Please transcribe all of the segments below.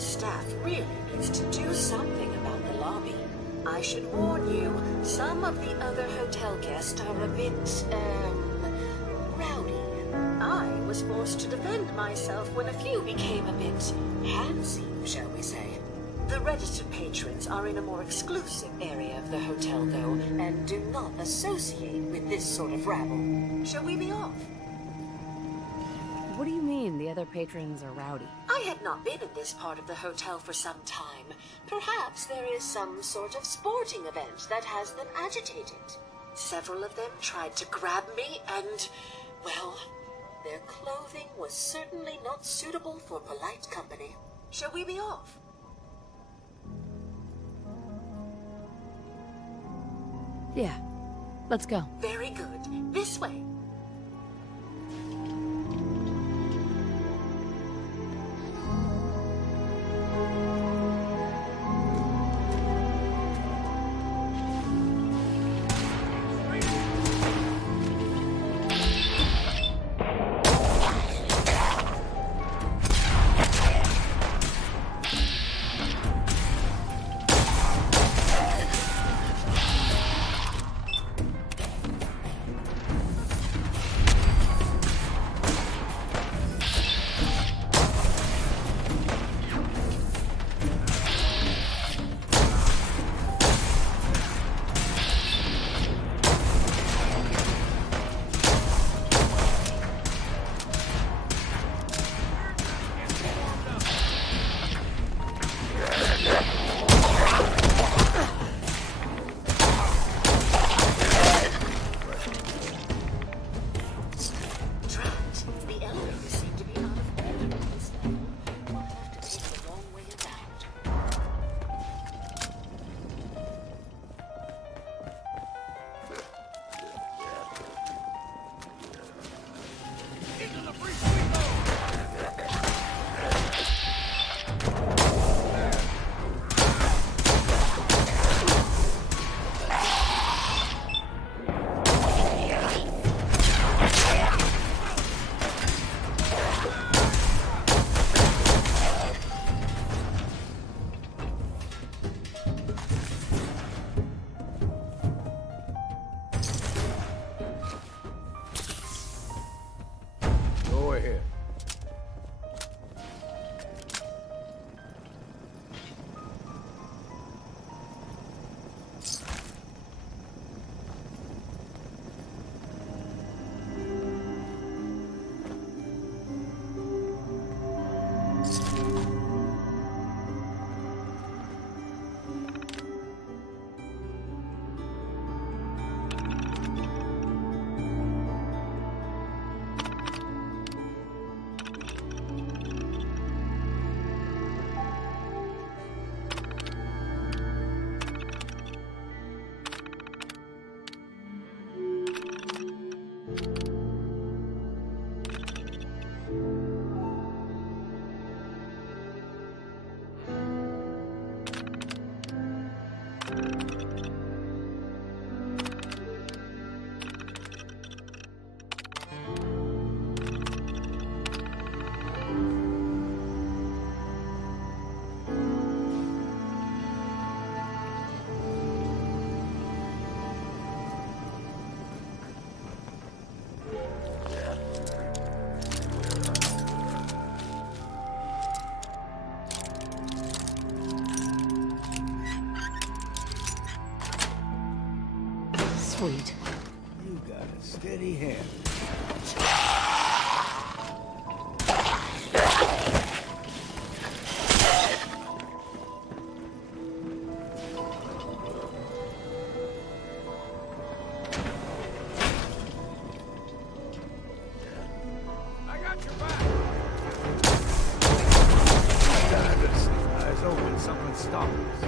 staff really needs to do something about the lobby. I should warn you, some of the other hotel guests are a bit, rowdy. I was forced to defend myself when a few became a bit handsy, shall we say. The registered patrons are in a more exclusive area of the hotel, though, and do not associate with this sort of rabble. Shall we be off? What do you mean the other patrons are rowdy? I had not been in this part of the hotel for some time. Perhaps there is some sort of sporting event that has them agitated. Several of them tried to grab me and, well, their clothing was certainly not suitable for polite company. Shall we be off? Yeah, let's go. Very good. This way. Go ahead. Sweet. You got a steady hand. I got your back. Eyes open, something stopped us.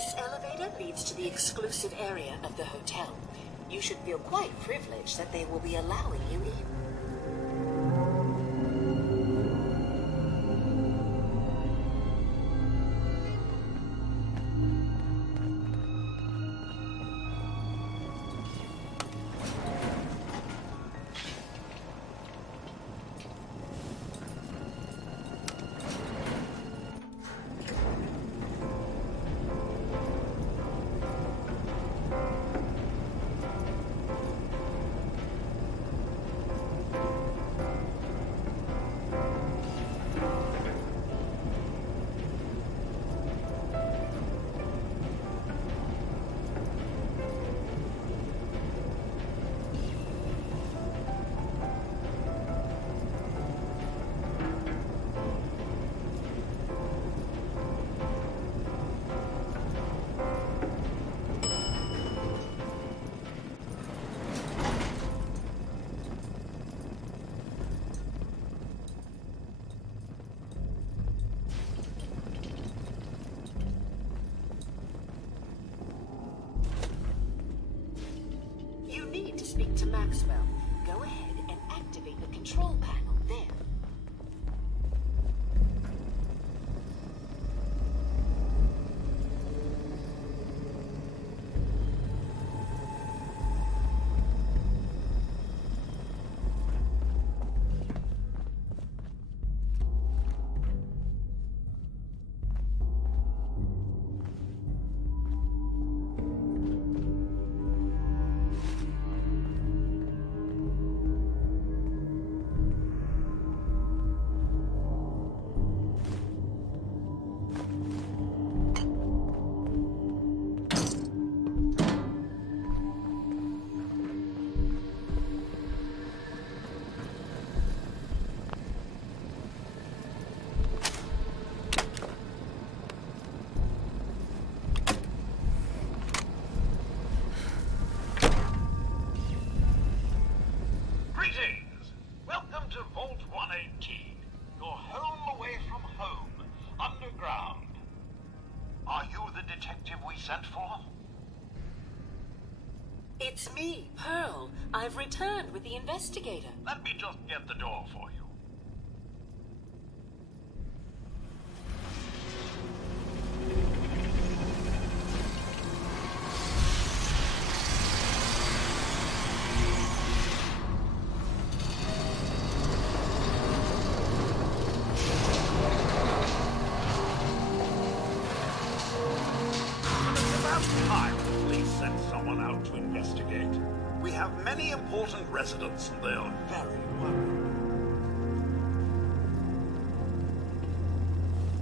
This elevator leads to the exclusive area of the hotel. You should feel quite privileged that they will be allowing you in. You need to speak to Maxwell. Go ahead and activate the control panel there. Greetings! Welcome to Vault 118, your home away from home, underground. Are you the detective we sent for? It's me, Pearl. I've returned with the investigator. Let me just get the door for you. It's about time the police sent someone out to investigate. We have many important residents and they are very worried.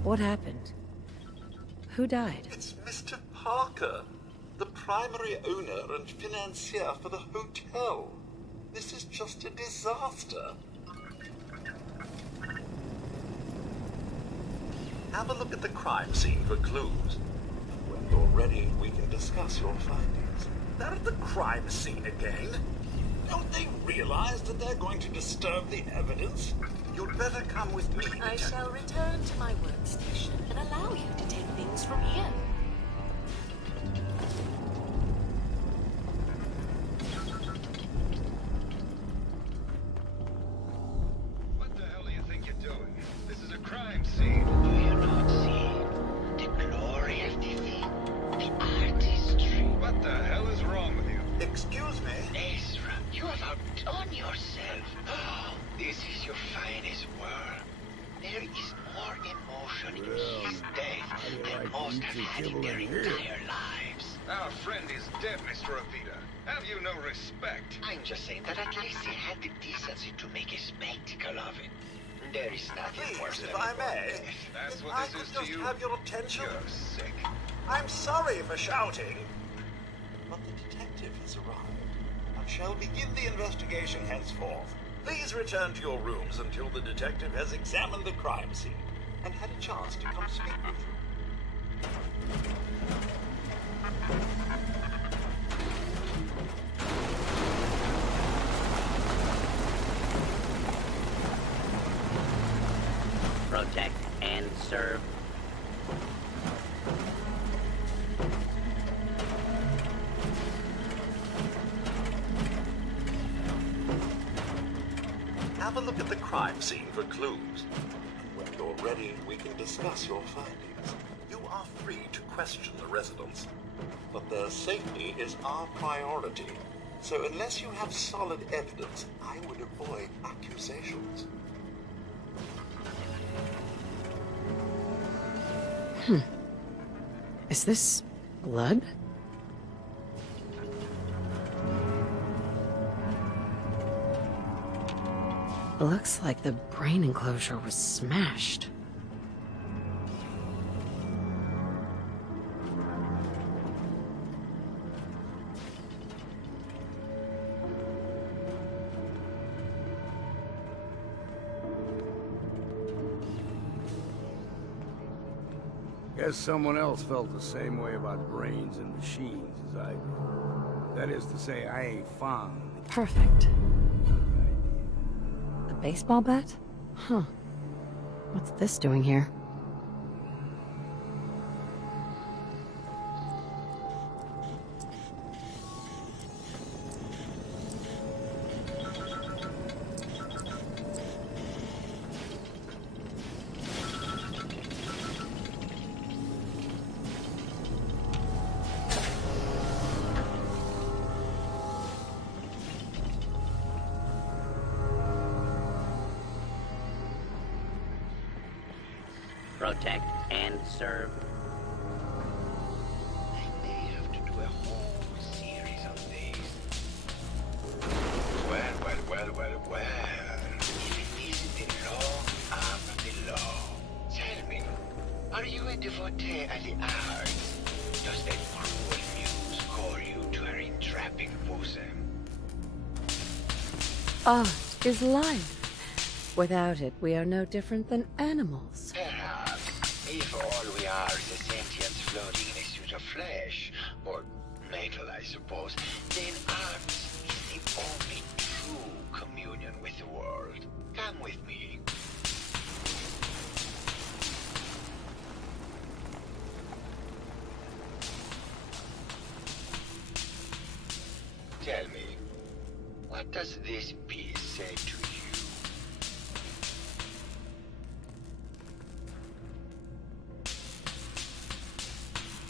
What happened? Who died? It's Mr. Parker, the primary owner and financier for the hotel. This is just a disaster. Have a look at the crime scene for clues. When you're ready, we can discuss your findings. They're at the crime scene again. Don't they realize that they're going to disturb the evidence? You'd better come with me. I shall return to my workstation and allow you to take things from here. What the hell do you think you're doing? This is a crime scene. Do you not see the glory of the thing? The artistry. What the hell is wrong with you? Excuse me? Ezra, you have outdone yourself. Oh, this is your finest work. There is more emotion in his death than most have had in their entire lives. Our friend is dead, Mr. Avita. Have you no respect? I'm just saying that at least he had the decency to make a spectacle of it. There is nothing worse Please, than if I may. That's If what I this could is to just you? have your attention. You're sick. I'm sorry for shouting. But the detective has arrived and shall begin the investigation henceforth. Please return to your rooms until the detective has examined the crime scene and had a chance to come speak with you. Protect and serve. have a look at the crime scene for clues. When you're ready, we can discuss your findings. You are free to question the residents, but their safety is our priority. So unless you have solid evidence, I would avoid accusations. Is this blood? Looks like the brain enclosure was smashed. Guess someone else felt the same way about brains and machines as I do. That is to say, I ain't fond of the Perfect. idea. A baseball bat? Huh. What's this doing here? Protect and serve. I may have to do a whole series of these. Well. If it isn't the long arm of the law. Tell me, are you a devotee of the arts? Does that cruel muse call you to her entrapping bosom? Art is life. Without it, we are no different than animals. Perhaps, if all we are is a sentience floating in a suit of flesh, or metal, I suppose, then art is the only true communion with the world. Come with me. Tell me, what does this piece say to you?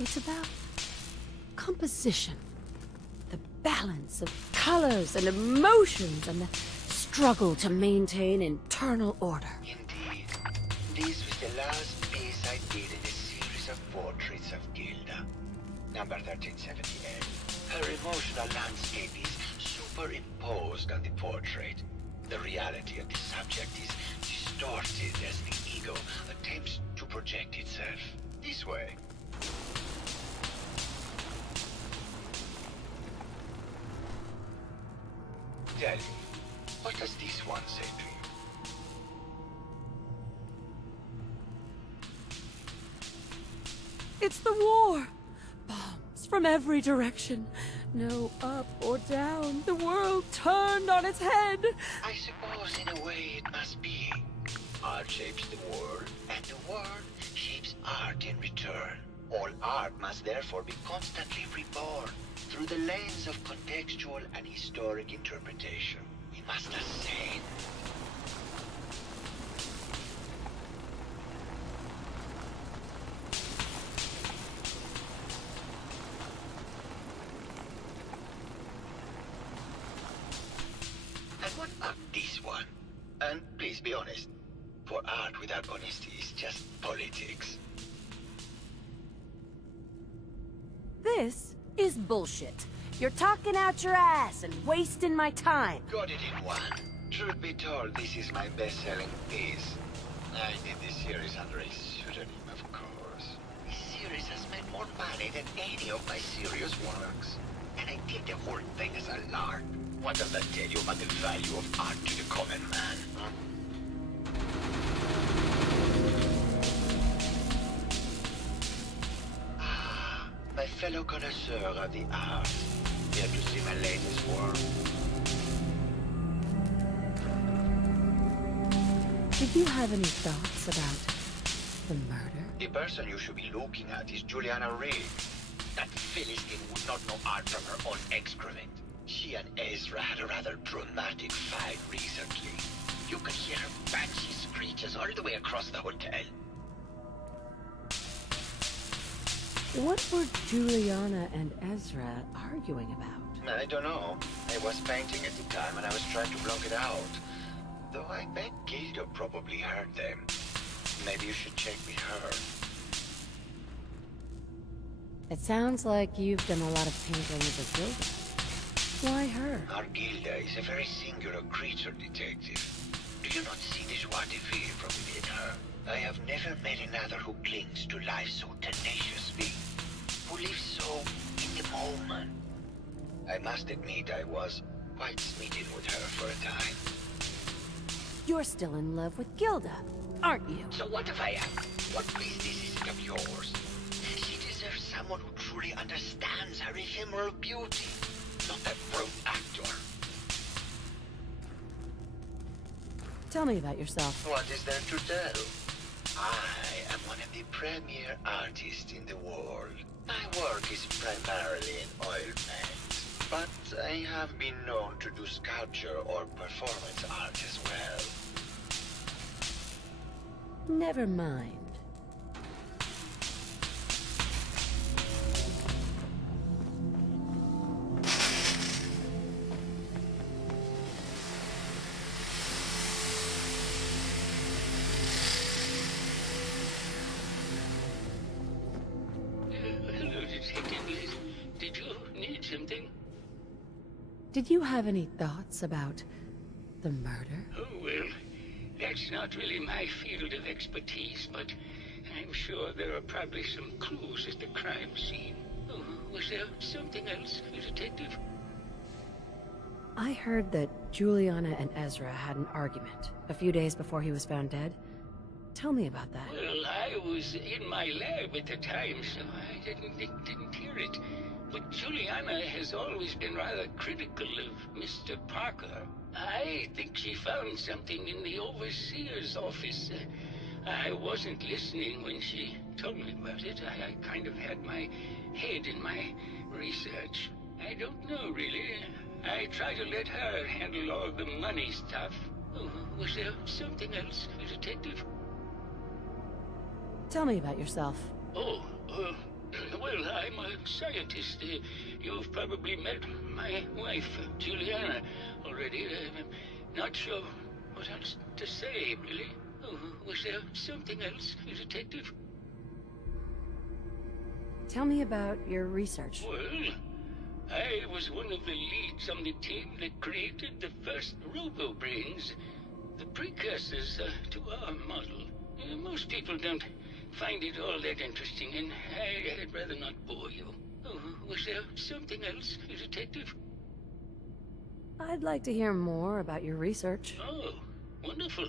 It's about composition, the balance of colors and emotions, and the struggle to maintain internal order. Indeed. This was the last piece I did in a series of portraits of Gilda. Number 1378. Her emotional landscape is superimposed on the portrait. The reality of the subject is distorted as the ego attempts to project itself. This way. Tell me, what does this one say to you? It's the war! Bombs from every direction. No up or down. The world turned on its head. I suppose in a way it must be. Art shapes the world, and the world shapes art in return. All art must therefore be constantly reborn through the lens of contextual and historic interpretation. We must ascend. And what about this one? And please be honest, for art without honesty is just politics. This is bullshit. You're talking out your ass and wasting my time. Got it in one. Truth be told, this is my best-selling piece. I did this series under a pseudonym, of course. This series has made more money than any of my serious works. And I did the whole thing as a lark. What does that tell you about the value of art to the common man? Huh? My fellow connoisseur of the arts, here to see my latest work. Did you have any thoughts about the murder? The person you should be looking at is Juliana Reed. That Philistine would not know art from her own excrement. She and Ezra had a rather dramatic fight recently. You could hear her banshee screeches all the way across the hotel. What were Juliana and Ezra arguing about? I don't know. I was painting at the time and I was trying to block it out. Though I bet Gilda probably heard them. Maybe you should check with her. It sounds like you've done a lot of painting with Gilda. Why her? Our Gilda is a very singular creature, detective. Do you not see the joie de vivre from within her? I have never met another who clings to life so tenaciously, who lives so in the moment. I must admit I was quite smitten with her for a time. You're still in love with Gilda, aren't you? So what if I am? What business is it of yours? She deserves someone who truly understands her ephemeral beauty, not that brute actor. Tell me about yourself. What is there to tell? I am one of the premier artists in the world. My work is primarily in oil paints, but I have been known to do sculpture or performance art as well. Never mind. Hello, Detective. Did you need something? Did you have any thoughts about the murder? Oh, well, that's not really my field of expertise, but I'm sure there are probably some clues at the crime scene. Oh, was there something else, Detective? I heard that Juliana and Ezra had an argument a few days before he was found dead. Tell me about that. Well, I was in my lab at the time, so I didn't hear it. But Juliana has always been rather critical of Mr. Parker. I think she found something in the overseer's office. I wasn't listening when she told me about it. I kind of had my head in my research. I don't know, really. I try to let her handle all the money stuff. Oh, was there something else, Detective? Tell me about yourself. Oh, well, I'm a scientist. You've probably met my wife, Juliana, already. I'm not sure what else to say, really. Oh, was there something else, Detective? Tell me about your research. Well, I was one of the leads on the team that created the first robo-brains, the precursors to our model. Most people don't find it all that interesting, and I'd rather not bore you. Oh, was there something else, Detective? I'd like to hear more about your research. Oh, wonderful.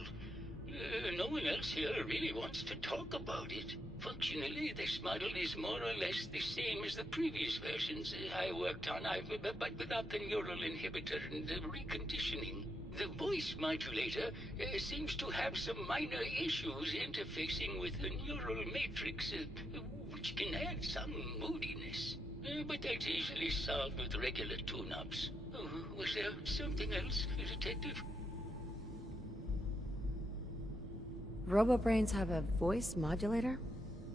No one else here really wants to talk about it. Functionally, this model is more or less the same as the previous versions I worked on, but without the neural inhibitor and the reconditioning. The voice modulator seems to have some minor issues interfacing with the neural matrix, which can add some moodiness. But that's easily solved with regular tune-ups. Oh, was there something else, Detective? RoboBrains have a voice modulator?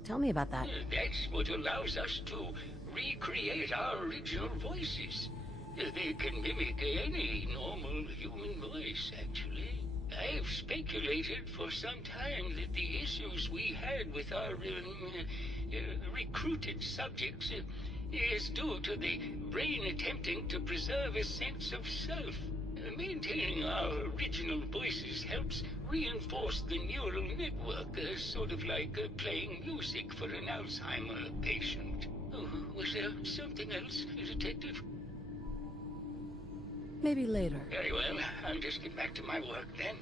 Tell me about that. That's what allows us to recreate our original voices. They can mimic any normal human voice, actually. I've speculated for some time that the issues we had with our recruited subjects is due to the brain attempting to preserve a sense of self. Maintaining our original voices helps reinforce the neural network, sort of like playing music for an Alzheimer patient. Oh, was there something else, Detective? Maybe later. Very well. I'll just get back to my work then.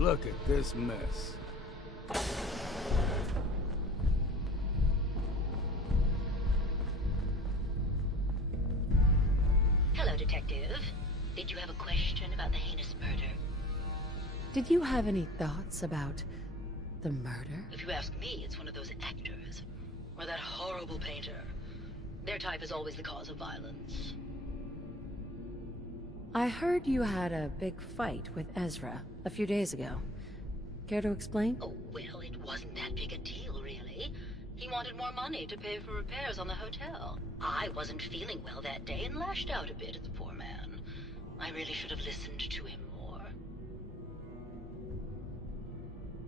Look at this mess. Hello, Detective. Did you have a question about the heinous murder? Did you have any thoughts about the murder? If you ask me, it's one of those actors. Or that horrible painter. Their type is always the cause of violence. I heard you had a big fight with Ezra a few days ago. Care to explain? Oh, well, it wasn't that big a deal, really. He wanted more money to pay for repairs on the hotel. I wasn't feeling well that day and lashed out a bit at the poor man. I really should have listened to him more.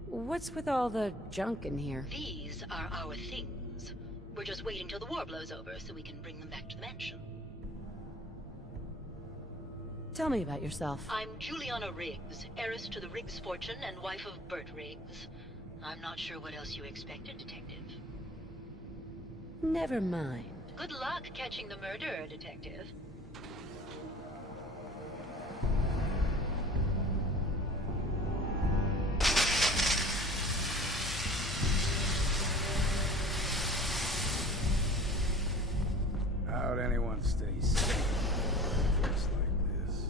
What's with all the junk in here? These are our things. We're just waiting till the war blows over so we can bring them back to the mansion. Tell me about yourself. I'm Juliana Riggs, heiress to the Riggs fortune and wife of Bert Riggs. I'm not sure what else you expected, Detective. Never mind. Good luck catching the murderer, Detective. How'd anyone stay safe in a place like this?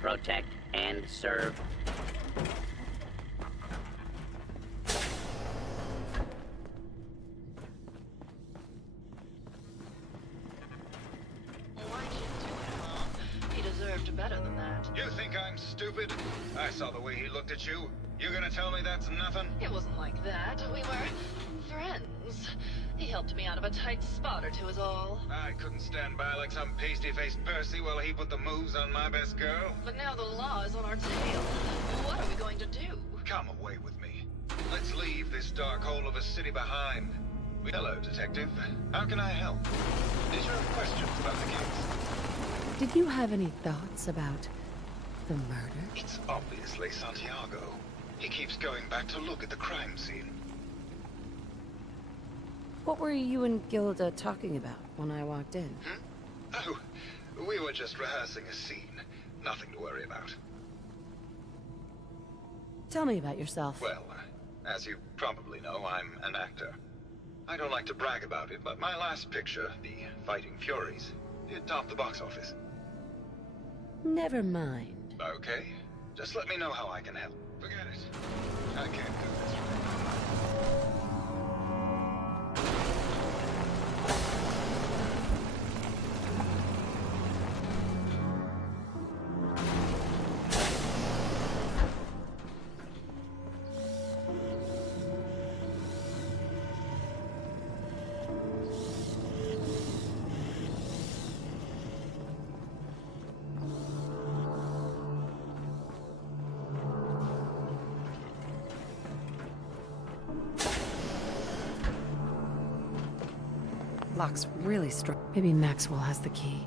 Protect and serve. Why'd you do it, huh? He deserved better than that. You think I'm stupid? I saw the way he looked at you. You gonna tell me that's nothing? It wasn't like that. We were friends. He helped me out of a tight spot or two is all. I couldn't stand by like some pasty-faced Percy while he put the moves on my best girl. But now the law is on our tail. What are we going to do? Come away with me. Let's leave this dark hole of a city behind. Hello, Detective. How can I help? Did you have questions about the case? Did you have any thoughts about the murder? It's obviously Santiago. He keeps going back to look at the crime scene. What were you and Gilda talking about when I walked in? Oh, we were just rehearsing a scene. Nothing to worry about. Tell me about yourself. Well, as you probably know, I'm an actor. I don't like to brag about it, but my last picture, The Fighting Furies, it topped the box office. Never mind. Okay, just let me know how I can help. Forget it. I can't do this right now. Lock's really strong. Maybe Maxwell has the key.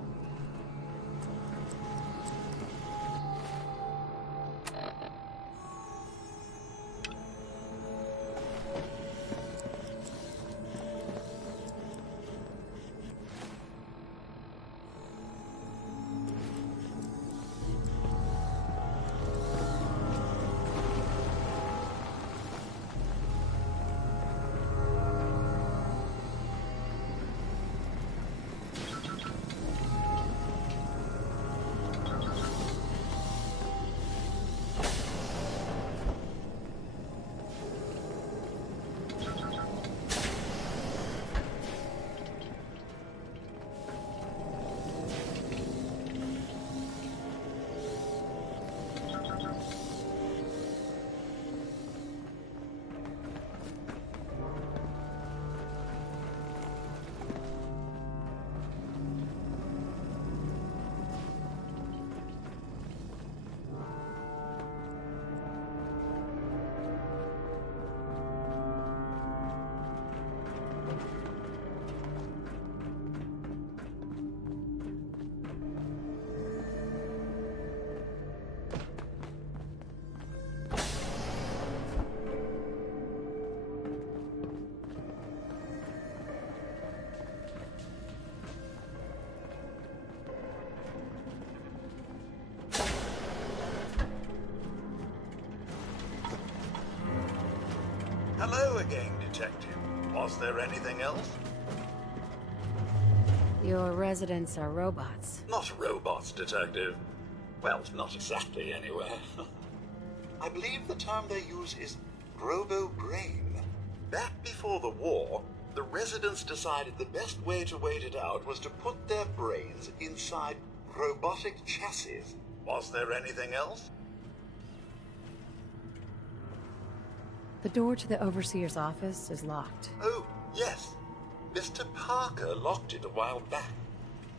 Hello again, Detective. Was there anything else? Your residents are robots. Not robots, Detective. Well, not exactly, anyway. I believe the term they use is robo-brain. Back before the war, the residents decided the best way to wait it out was to put their brains inside robotic chassis. Was there anything else? The door to the Overseer's office is locked. Oh, yes. Mr. Parker locked it a while back,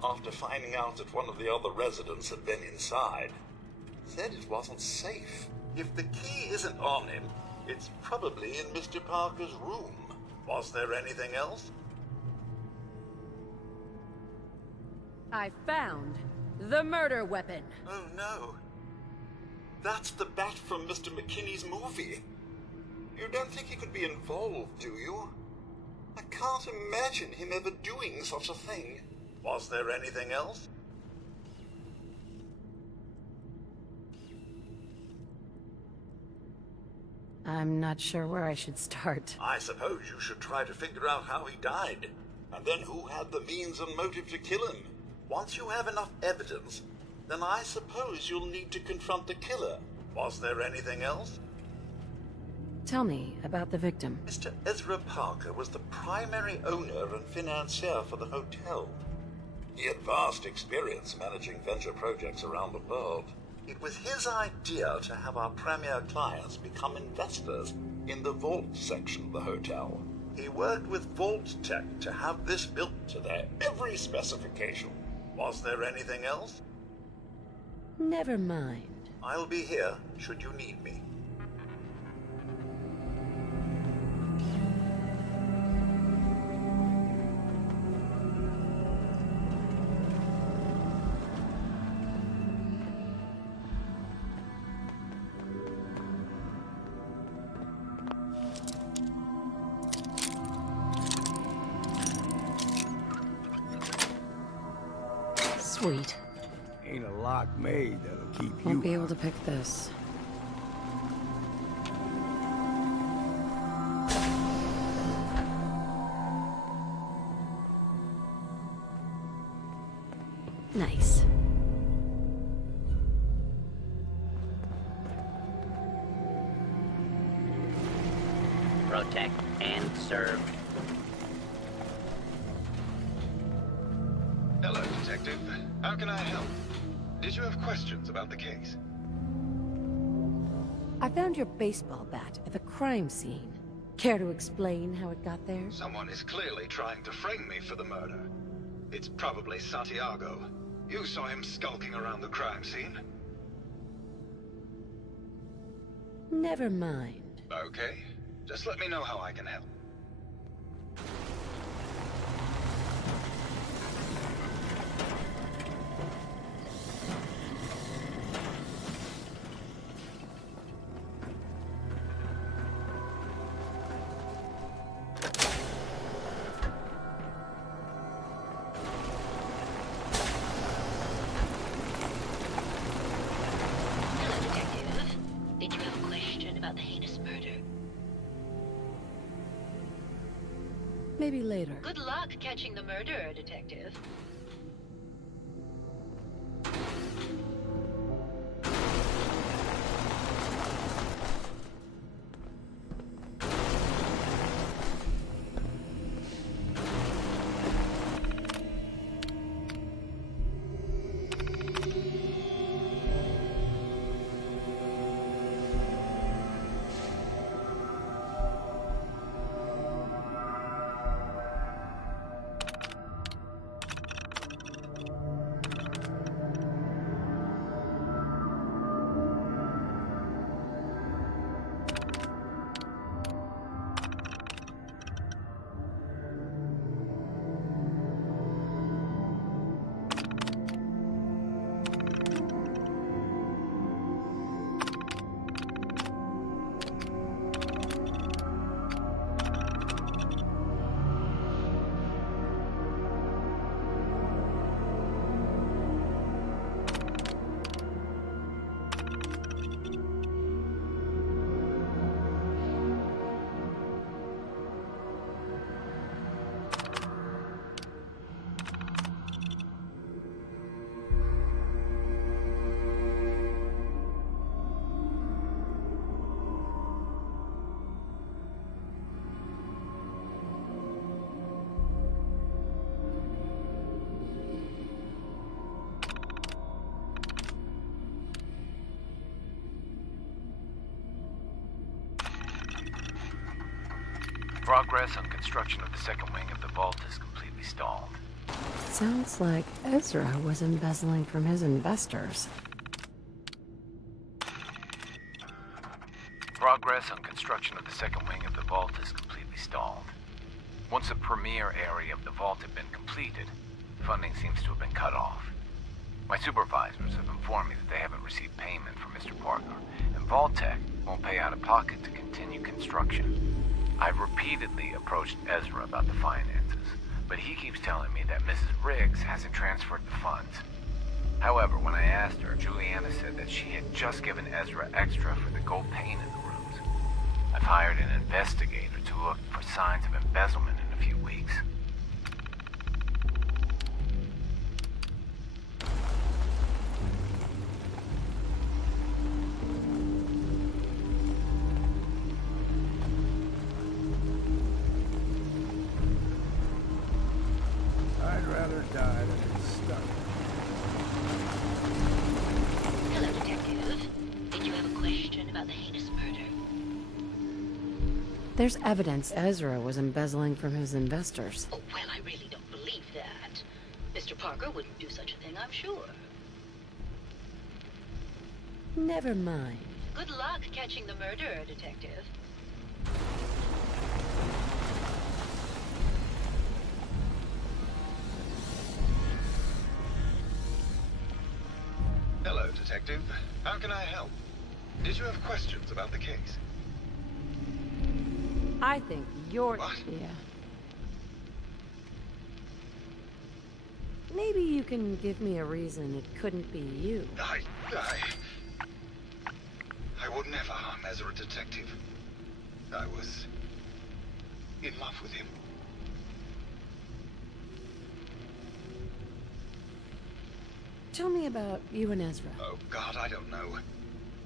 after finding out that one of the other residents had been inside. Said it wasn't safe. If the key isn't on him, it's probably in Mr. Parker's room. Was there anything else? I found the murder weapon. Oh no. That's the bat from Mr. McKinney's movie. You don't think he could be involved, do you? I can't imagine him ever doing such a thing. Was there anything else? I'm not sure where I should start. I suppose you should try to figure out how he died, and then who had the means and motive to kill him. Once you have enough evidence, then I suppose you'll need to confront the killer. Was there anything else? Tell me about the victim. Mr. Ezra Parker was the primary owner and financier for the hotel. He had vast experience managing venture projects around the world. It was his idea to have our premier clients become investors in the Vault section of the hotel. He worked with Vault Tech to have this built to their every specification. Was there anything else? Never mind. I'll be here should you need me. Sweet. Ain't a lock made that'll keep you Won't be out. able to pick this. Nice. Protect and serve. Hello, Detective. How can I help? Did you have questions about the case? I found your baseball bat at the crime scene. Care to explain how it got there? Someone is clearly trying to frame me for the murder. It's probably Santiago. You saw him skulking around the crime scene. Never mind. Okay. Just let me know how I can help. Hello, Detective. Did you have a question about the heinous murder? Maybe later. Good luck catching the murderer, Detective. Progress on construction of the second wing of the vault is completely stalled. Sounds like Ezra was embezzling from his investors. Progress on construction of the second wing of the vault is completely stalled. Once the premier area of the vault had been completed, funding seems to have been cut off. My supervisors have informed me that they haven't received payment from Mr. Parker, and Vault-Tec won't pay out of pocket to continue construction. I've repeatedly approached Ezra about the finances, but he keeps telling me that Mrs. Riggs hasn't transferred the funds. However, when I asked her, Juliana said that she had just given Ezra extra for the gold paint in the rooms. I've hired an investigator to look for signs of embezzlement in a few weeks. I'd rather die than be stuck. Hello, Detective. Did you have a question about the heinous murder? There's evidence Ezra was embezzling from his investors. Oh, well, I really don't believe that. Mr. Parker wouldn't do such a thing, I'm sure. Never mind. Good luck catching the murderer, Detective. Hello, Detective. How can I help? Did you have questions about the case? I think you're... What? Yeah. Maybe you can give me a reason it couldn't be you. I would never harm Ezra, Detective. I was in love with him. Tell me about you and Ezra. Oh, God, I don't know.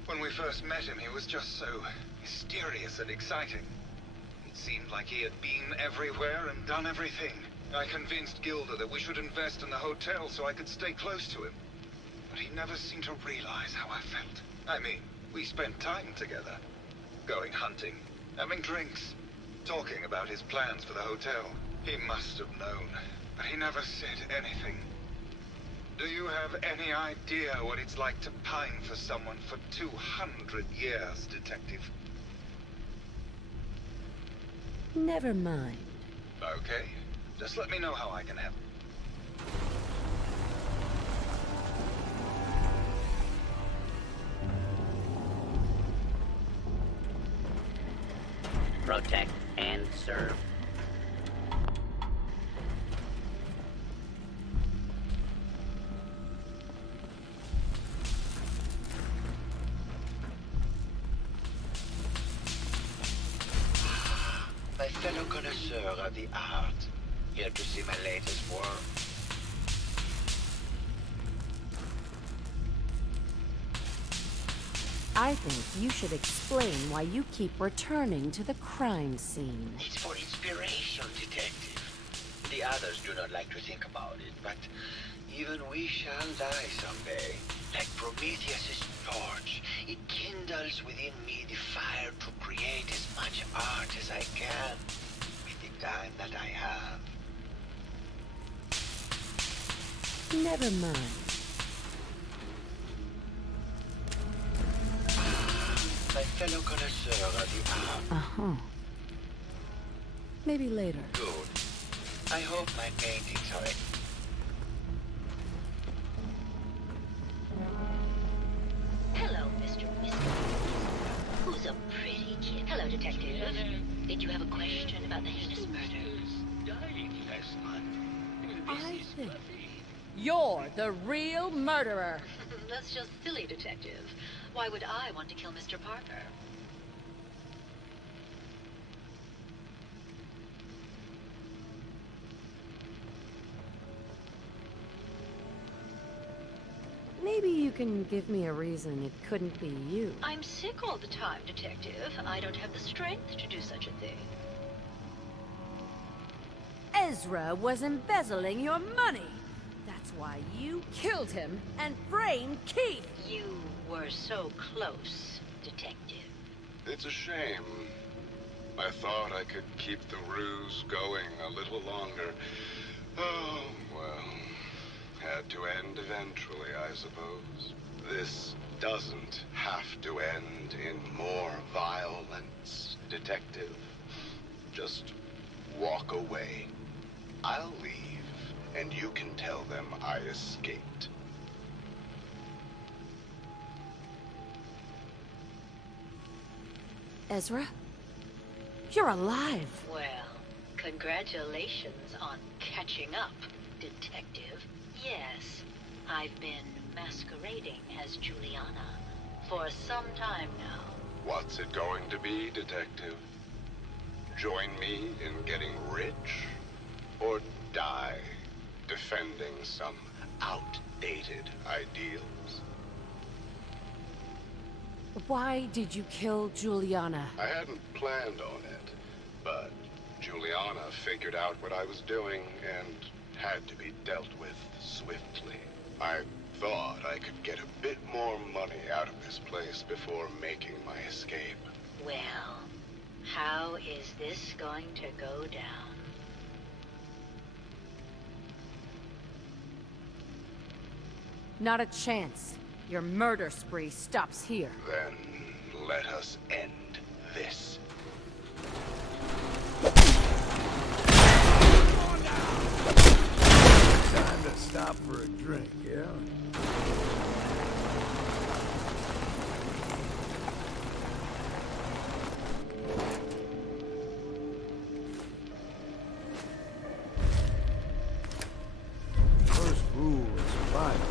When we first met him, he was just so mysterious and exciting. It seemed like he had been everywhere and done everything. I convinced Gilda that we should invest in the hotel so I could stay close to him. But he never seemed to realize how I felt. I mean, we spent time together. Going hunting, having drinks, talking about his plans for the hotel. He must have known, but he never said anything. Do you have any idea what it's like to pine for someone for 200 years, Detective? Never mind. Okay. Just let me know how I can help. Protect and serve. My fellow connoisseur of the art, here to see my latest work. I think you should explain why you keep returning to the crime scene. It's for inspiration, Detective. The others do not like to think about it, but even we shall die someday. Like Prometheus' torch, it kindles within me the fire to create as much art as I can with the time that I have. Never mind. My fellow connoisseur of the art. Uh-huh. Maybe later. Good. I hope my paintings are... Hello, Mr. Whisker. Who's a pretty kid? Hello, Detective. Did you have a question about the heinous murder? Died last month. I think You're the real murderer. That's just silly, Detective. Why would I want to kill Mr. Parker? maybe you can give me a reason it couldn't be you. I'm sick all the time, Detective. I don't have the strength to do such a thing. Ezra was embezzling your money. That's why you killed him and framed Keith. You were so close, Detective. It's a shame. I thought I could keep the ruse going a little longer. Oh, well. Had to end eventually, I suppose. This doesn't have to end in more violence, Detective. Just walk away. I'll leave, and you can tell them I escaped. Ezra? You're alive! Well, congratulations on catching up, Detective. Yes, I've been masquerading as Juliana for some time now. What's it going to be, Detective? Join me in getting rich? Or die defending some outdated ideals? Why did you kill Juliana? I hadn't planned on it, but Juliana figured out what I was doing and had to be dealt with swiftly. I thought I could get a bit more money out of this place before making my escape. Well, how is this going to go down? Not a chance. Your murder spree stops here. Then let us end this. Time to stop for a drink, yeah? First rule of survival.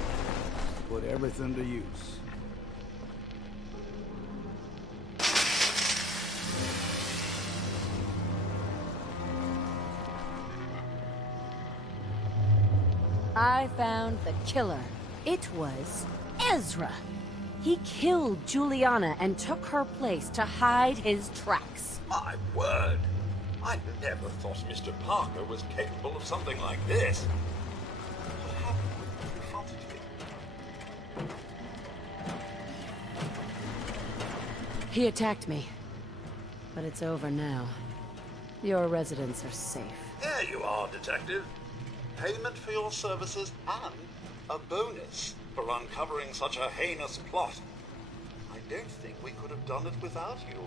Put everything to use. I found the killer. It was Ezra. He killed Juliana and took her place to hide his tracks. My word! I never thought Mr. Parker was capable of something like this. What happened when you confronted him? He attacked me. But it's over now. Your residents are safe. There you are, Detective. Payment for your services and a bonus for uncovering such a heinous plot. I don't think we could have done it without you.